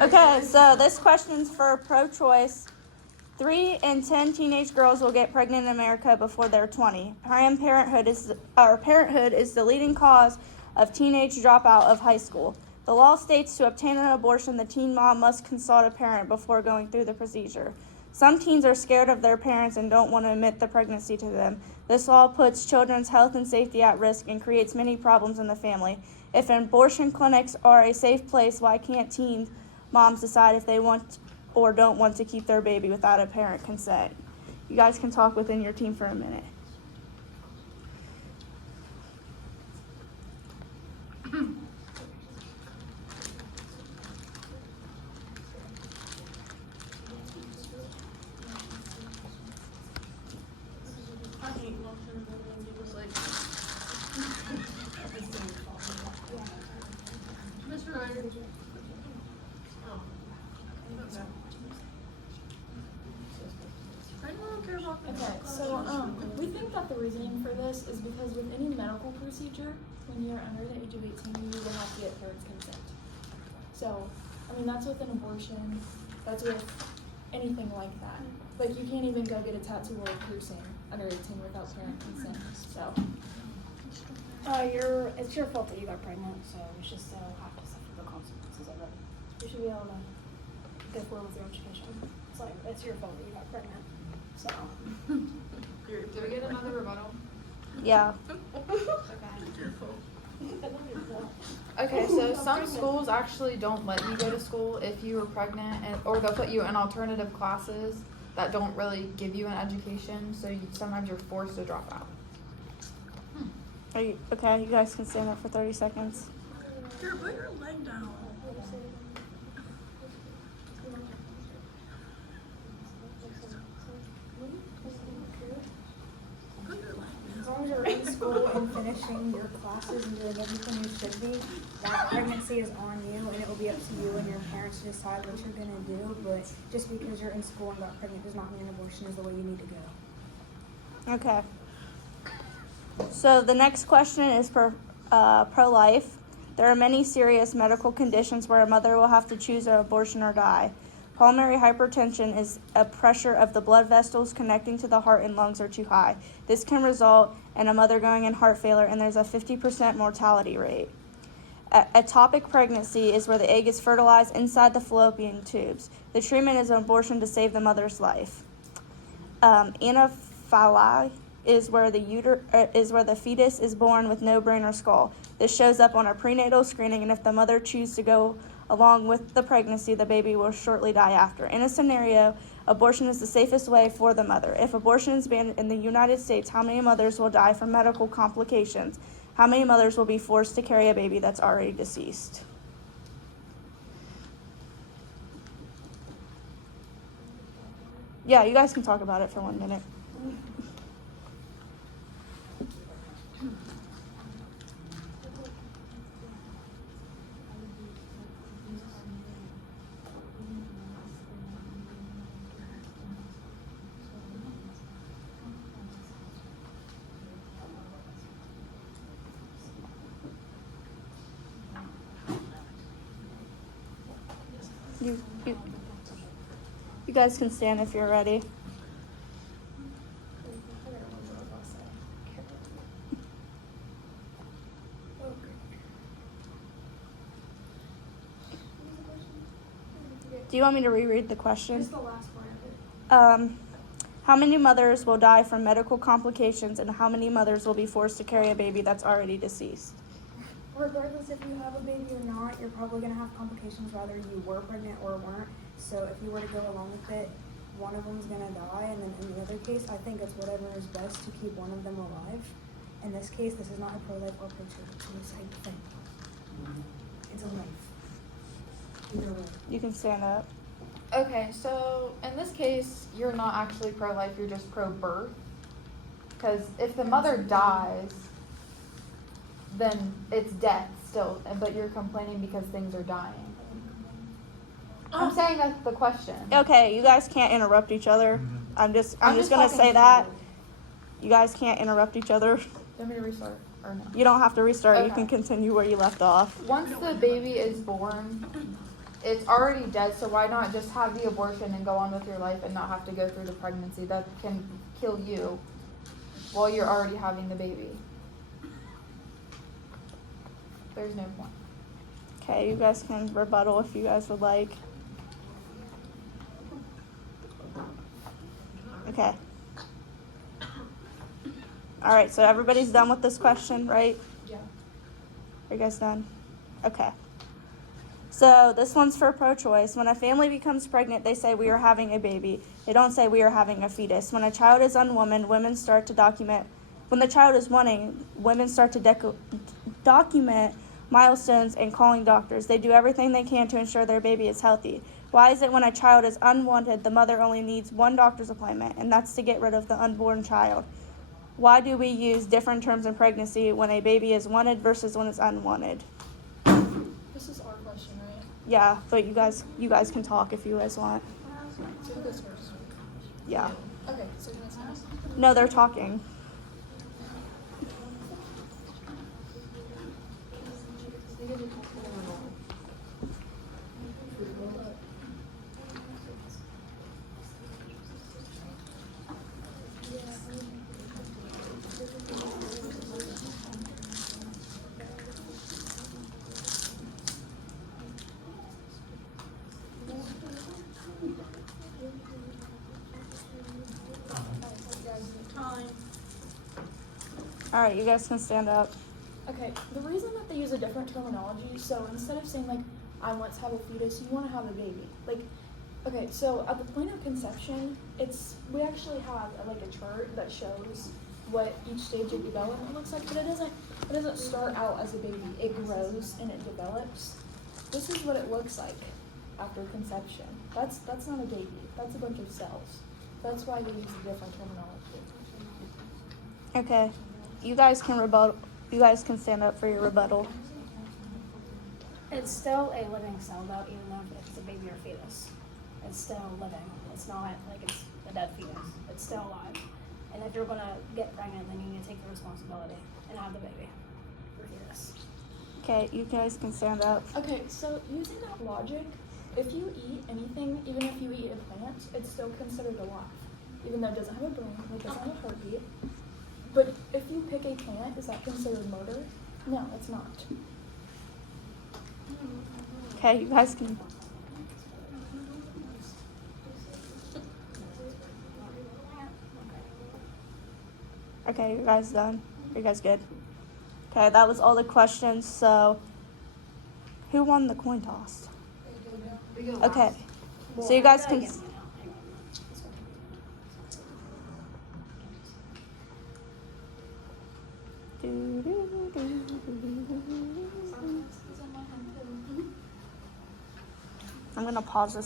Okay, so this question's for pro-choice. 3 in 10 teenage girls will get pregnant in America before they're 20. Parenthood is the leading cause of teenage dropout of high school. The law states to obtain an abortion, the teen mom must consult a parent before going through the procedure. Some teens are scared of their parents and don't want to admit the pregnancy to them. This law puts children's health and safety at risk and creates many problems in the family. If abortion clinics are a safe place, why can't teen moms decide if they want or don't want to keep their baby without a parent consent? You guys can talk within your team for a minute. Mr. Ryder. Okay, so we think that the reasoning for this is because with any medical procedure, when you're under the age of 18, you will have to get parents' consent. So, I mean, that's with an abortion, that's with anything like that. Like, you can't even go get a tattoo or a piercing under 18 without parent consent, so. It's your fault that you got pregnant, so you should still have to suffer the consequences of it. You should be able to go forward with your education. It's like, it's your fault that you got pregnant, so. Did we get another rebuttal? Yeah. Okay, so some schools actually don't let you go to school if you were pregnant, or they'll put you in alternative classes that don't really give you an education, so sometimes you're forced to drop out. Are you okay? You guys can stand up for 30 seconds. Here, put your leg down. As long as you're in school and finishing your classes and doing everything you should be, that pregnancy is on you, and it will be up to you and your parents to decide what you're gonna do. But just because you're in school and got pregnant does not mean an abortion is the way you need to go. Okay. So the next question is for pro-life. There are many serious medical conditions where a mother will have to choose an abortion or die. Pulmonary hypertension is a pressure of the blood vessels connecting to the heart and lungs are too high. This can result in a mother going in heart failure, and there's a 50% mortality rate. Ectopic pregnancy is where the egg is fertilized inside the fallopian tubes. The treatment is an abortion to save the mother's life. Anaphylaxis is where the fetus is born with no brain or skull. This shows up on a prenatal screening, and if the mother chooses to go along with the pregnancy, the baby will shortly die after. In a scenario, abortion is the safest way for the mother. If abortion is banned in the United States, how many mothers will die from medical complications? How many mothers will be forced to carry a baby that's already deceased? Yeah, you guys can talk about it for 1 minute. You guys can stand if you're ready. Do you want me to reread the question? Just the last part of it. How many mothers will die from medical complications, and how many mothers will be forced to carry a baby that's already deceased? Regardless if you have a baby or not, you're probably going to have complications whether you were pregnant or weren't. So if you were to go along with it, one of them is going to die, and then in the other case, I think it's whatever is best to keep one of them alive. In this case, this is not a pro-life or pro-suicide thing. It's a life. Either way. You can stand up. Okay, so in this case, you're not actually pro-life, you're just pro-birth. Because if the mother dies, then it's death still, but you're complaining because things are dying. I'm saying that's the question. Okay, you guys can't interrupt each other. I'm just gonna talking say to that. you. You guys can't interrupt each other. Do you want me to restart? or no? You don't have to restart. You Okay. can continue where you left off. Once the baby is born, it's already dead, so why not just have the abortion and go on with your life and not have to go through the pregnancy that can kill you while you're already having the baby? There's no point. Okay, you guys can rebuttal if you guys would like. Okay. All right, so everybody's done with this question, right? Yeah. Are you guys done? Okay. So this one's for pro-choice. When a family becomes pregnant, they say we are having a baby. They don't say we are having a fetus. When a child is unwoman, women start to document. When the child is wanting, women start to document milestones and calling doctors. They do everything they can to ensure their baby is healthy. Why is it when a child is unwanted, the mother only needs one doctor's appointment, and that's to get rid of the unborn child? Why do we use different terms in pregnancy when a baby is wanted versus when it's unwanted? This is our question, right? Yeah, but you guys can talk if you guys want. So who goes first? Yeah. Okay, so can I say this? No, they're talking. Time. All right, you guys can stand up. Okay, the reason that they use a different terminology, so instead of saying like, I want to have a fetus, you want to have a baby. Like, okay, so at the point of conception, we actually have like a chart that shows what each stage of development looks like, but it doesn't start out as a baby. It grows and it develops. This is what it looks like after conception. That's not a baby. That's a bunch of cells. That's why they use a different terminology. Okay, you guys can rebuttal. You guys can stand up for your rebuttal. It's still a living cell, though, even though if it's a baby or fetus. It's still living. It's not like it's a dead fetus. It's still alive. And if you're gonna get pregnant, then you need to take the responsibility and have the baby for fetus. Okay, you guys can stand up. Okay, so using that logic, if you eat anything, even if you eat a plant, it's still considered alive. Even though it doesn't have a brain, it doesn't have a heartbeat. But if you pick a plant, is that considered murder? No, it's not. Okay, you guys can. Okay, you guys done? You guys good? Okay, that was all the questions. So, who won the coin toss? Okay, so you guys can. I'm gonna pause this